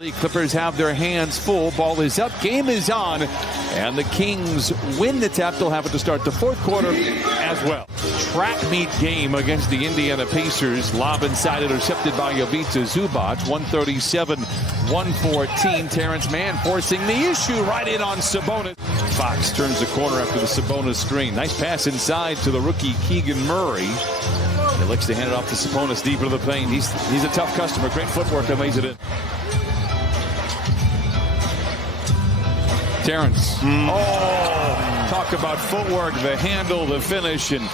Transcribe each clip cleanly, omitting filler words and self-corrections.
The Clippers have their hands full. Ball is up. Game is on. And the Kings win the tap. They'll have it to start the fourth quarter as well. Track meet game against the Indiana Pacers. Lob inside, intercepted by Ivica Zubac. 137-114. Terrence Mann forcing the issue right in on Sabonis. Fox turns the corner after the Sabonis screen. Nice pass inside to the rookie Keegan Murray. He looks to hand it off to Sabonis deep into the paint. He's a tough customer. Great footwork that lays it in. Terrence. Oh, talk about footwork, the handle, the finish, and a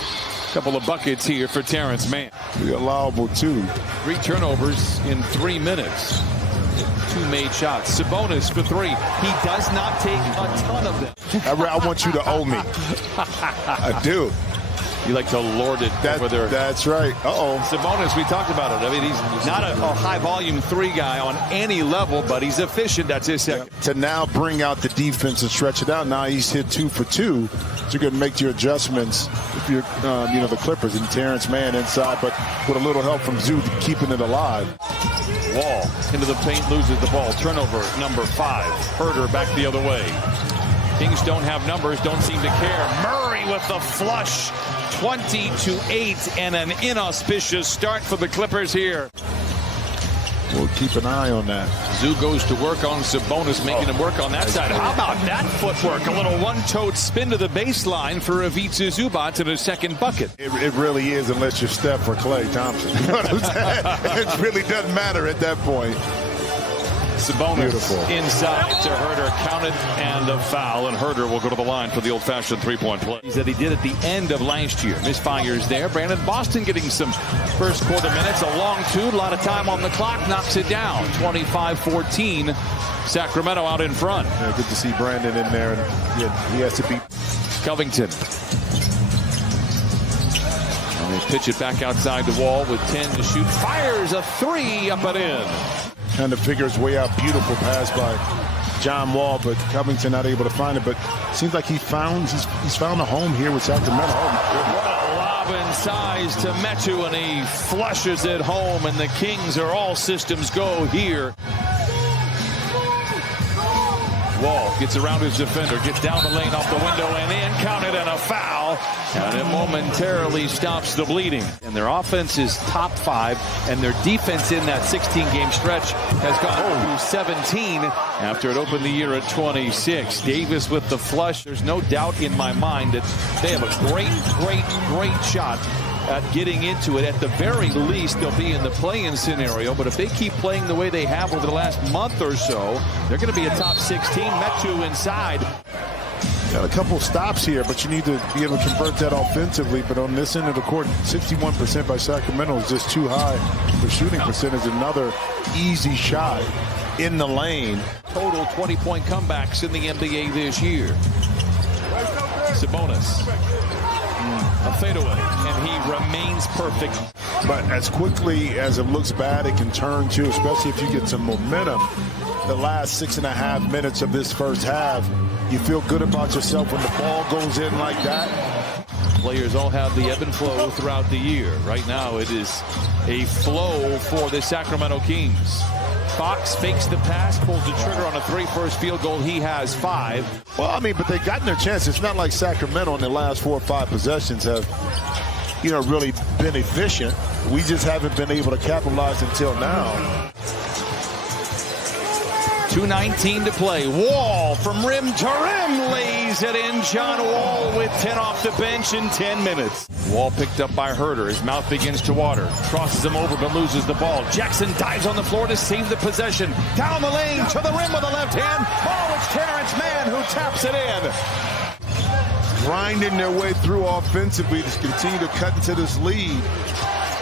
couple of buckets here for Terrence Mann. Pretty allowable, too. 3 turnovers in 3 minutes. 2 made shots. Sabonis for 3. He does not take a ton of them. I want you to owe me. I do. You like to lord it over there. That's right. Sabonis, we talked about it. I mean, he's not a high-volume 3 guy on any level, but he's efficient. That's his second. To now bring out the defense and stretch it out. Now he's hit 2 for 2. So you're going to make your adjustments if you're, the Clippers, and Terrence Mann inside, but with a little help from Zoo keeping it alive. Wall into the paint, loses the ball. Turnover number 5. Herder back the other way. Kings don't have numbers, don't seem to care. Murray with the flush. 20-8 and an inauspicious start for the Clippers here. We'll keep an eye on that. Zoo goes to work on Sabonis, making him work on that side. How about that footwork? A little one-toed spin to the baseline for Ivica Zubac in his second bucket. It really is, unless you're Steph or Klay Thompson. You know what I'm saying? It really doesn't matter at that point. Sabonis inside to Herder, counted and a foul, and Herder will go to the line for the old-fashioned three-point play that he did at the end of last year. Misfires there. Brandon Boston getting some first quarter minutes. A long 2, a lot of time on the clock, knocks it down. 25-14. Sacramento out in front. Yeah, good to see Brandon in there, and he has to beat Covington. And they pitch it back outside the Wall with 10 to shoot. Fires a 3 up and in. Trying to figure his way out. Beautiful pass by John Wall, but Covington not able to find it. But seems like he's found a home here with Sacramento. What a lob inside to Metu, and he flushes it home, and the Kings are all systems go here. Wall gets around his defender, gets down the lane off the window and in, counted, and a foul. And it momentarily stops the bleeding. And their offense is top 5, and their defense in that 16-game stretch has gone through 17 after it opened the year at 26. Davis with the flush. There's no doubt in my mind that they have a great shot at getting into it. At the very least, they'll be in the play-in scenario, but if they keep playing the way they have over the last month or so, they're going to be a top 16. Metu inside. Got a couple stops here, but you need to be able to convert that offensively. But on this end of the court, 61% by Sacramento is just too high for shooting percentage. Another easy shot in the lane. Total 20-point comebacks in the NBA this year. Sabonis. A fadeaway, and he remains perfect. But as quickly as it looks bad, it can turn too, especially if you get some momentum. The last 6.5 minutes of this first half, you feel good about yourself when the ball goes in like that. Players all have the ebb and flow throughout the year. Right now, it is a flow for the Sacramento Kings. Fox fakes the pass, pulls the trigger on a 3 first field goal. He has 5. Well, I mean, but they've gotten their chance. It's not like Sacramento in the last 4 or 5 possessions have, really been efficient. We just haven't been able to capitalize until now. 2:19 to play. Wall from rim to rim, lays it in. John Wall with 10 off the bench in 10 minutes. Wall picked up by Herder. His mouth begins to water. Crosses him over but loses the ball. Jackson dives on the floor to save the possession. Down the lane to the rim with the left hand. Oh, it's Terrence Mann who taps it in. Grinding their way through offensively to continue to cut into this lead.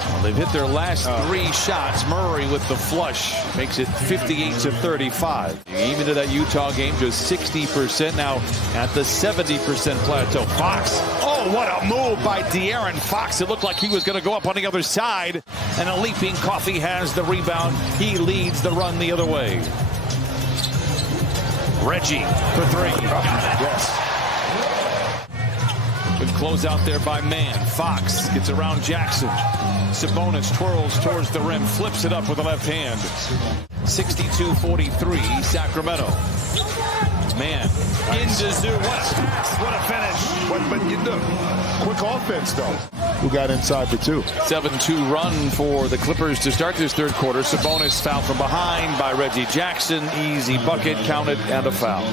Well, they've hit their last 3 shots. Murray with the flush makes it 58-35. Even to that Utah game, just 60% now at the 70% plateau. Fox, oh, what a move by De'Aaron Fox. It looked like he was going to go up on the other side. And a leaping Coffey has the rebound. He leads the run the other way. Reggie for 3. Yes. Good close out there by Mann. Fox gets around Jackson. Sabonis twirls towards the rim, flips it up with the left hand. 62-43, Sacramento. Man, into Zoo. What a pass, what a finish. But you know, quick offense, though. Who got inside for two? 7-2 run for the Clippers to start this third quarter. Sabonis fouled from behind by Reggie Jackson. Easy bucket, counted, and a foul.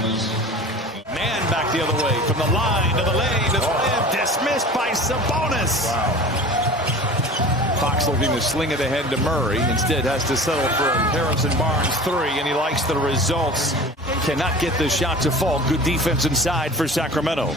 Man back the other way from the line to the lane to the rim. Dismissed by Sabonis. Wow. Fox looking to sling it ahead to Murray. Instead has to settle for a Harrison Barnes three, and he likes the results. Cannot get the shot to fall. Good defense inside for Sacramento.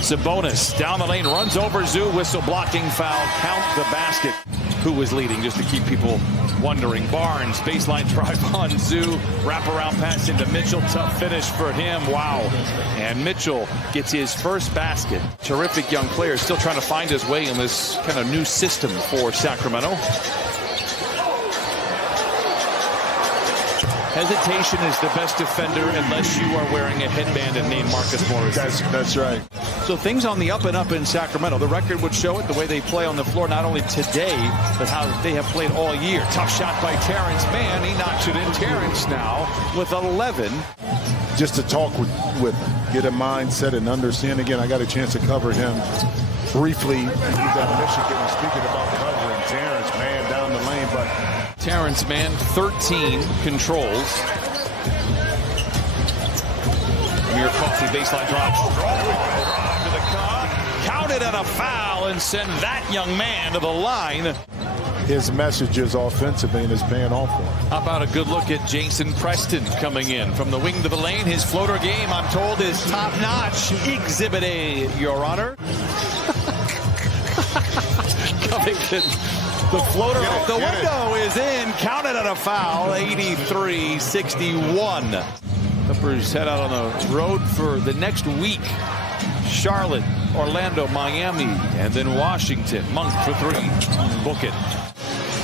Sabonis down the lane, runs over Zoo. Whistle, blocking foul. Count the basket. Who was leading, just to keep people wondering. Barnes, baseline drive on Zoo. Wraparound pass into Mitchell. Tough finish for him. Wow. And Mitchell gets his first basket. Terrific young player, still trying to find his way in this kind of new system for Sacramento. Hesitation is the best defender unless you are wearing a headband and named Marcus Morris. That's right. So things on the up and up in Sacramento. The record would show it, the way they play on the floor, not only today, but how they have played all year. Tough shot by Terrence Mann. He knocks it in. Terrence now with 11. Just to talk with get a mindset and understand. Again, I got a chance to cover him briefly. He was at Michigan and speaking about covering Terrence Mann down the lane, but Terrence Mann, 13 controls. Amir Coffey, baseline drive. Strong to the cup. Counted and a foul, and send that young man to the line. His messages offensively and is paying off for him. How about a good look at Jason Preston coming in from the wing to the lane? His floater game, I'm told, is top-notch. Exhibit A, Your Honor. Covington. The floater off the window is in. Counted on a foul. 83-61. Clippers head out on the road for the next week. Charlotte, Orlando, Miami, and then Washington. Monk for three. Book it.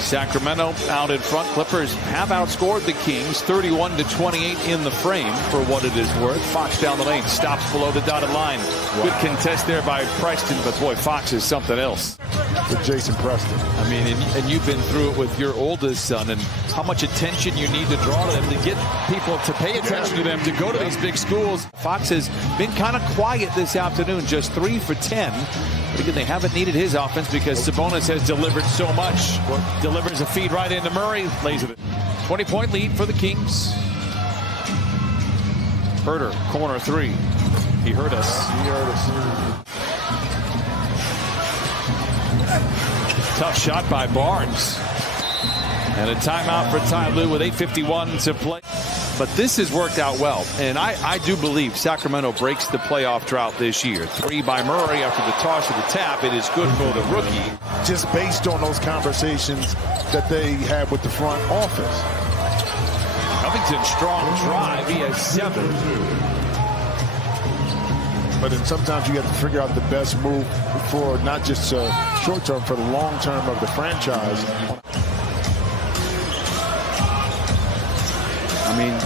Sacramento out in front. Clippers have outscored the Kings 31-28 in the frame for what it is worth. Fox down the lane, stops below the dotted line. Wow. Good contest there by Preston, but boy, Fox is something else. With Jason Preston. I mean, and you've been through it with your oldest son, and how much attention you need to draw to them to get people to pay attention to them, to go to these big schools. Fox has been kind of quiet this afternoon, just 3 for 10. But again, they haven't needed his offense because Sabonis has delivered so much. Delivers a feed right into Murray, lays it. 20-point lead for the Kings. Herter, corner three. He heard us. Tough shot by Barnes. And a timeout for Ty Lue with 8:51 to play. But this has worked out well. And I do believe Sacramento breaks the playoff drought this year. 3 by Murray after the toss of the tap. It is good for the rookie. Just based on those conversations that they had with the front office. Covington, strong drive. He has 7. But then sometimes you have to figure out the best move for not just short term, for the long term of the franchise. I mean,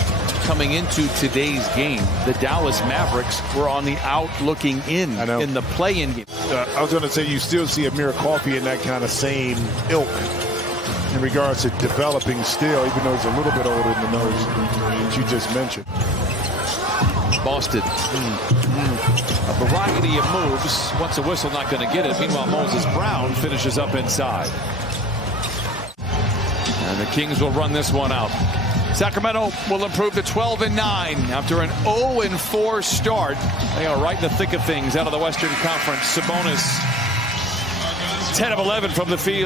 coming into today's game, the Dallas Mavericks were on the out looking in the play-in game. I was going to say you still see Amir Coffey in that kind of same ilk in regards to developing still, even though he's a little bit older than those that you just mentioned. Boston. A variety of moves. Once a whistle, not going to get it. Meanwhile, Moses Brown finishes up inside. And the Kings will run this one out. Sacramento will improve to 12-9 after an 0-4 start. They are right in the thick of things out of the Western Conference. Sabonis, 10 of 11 from the field.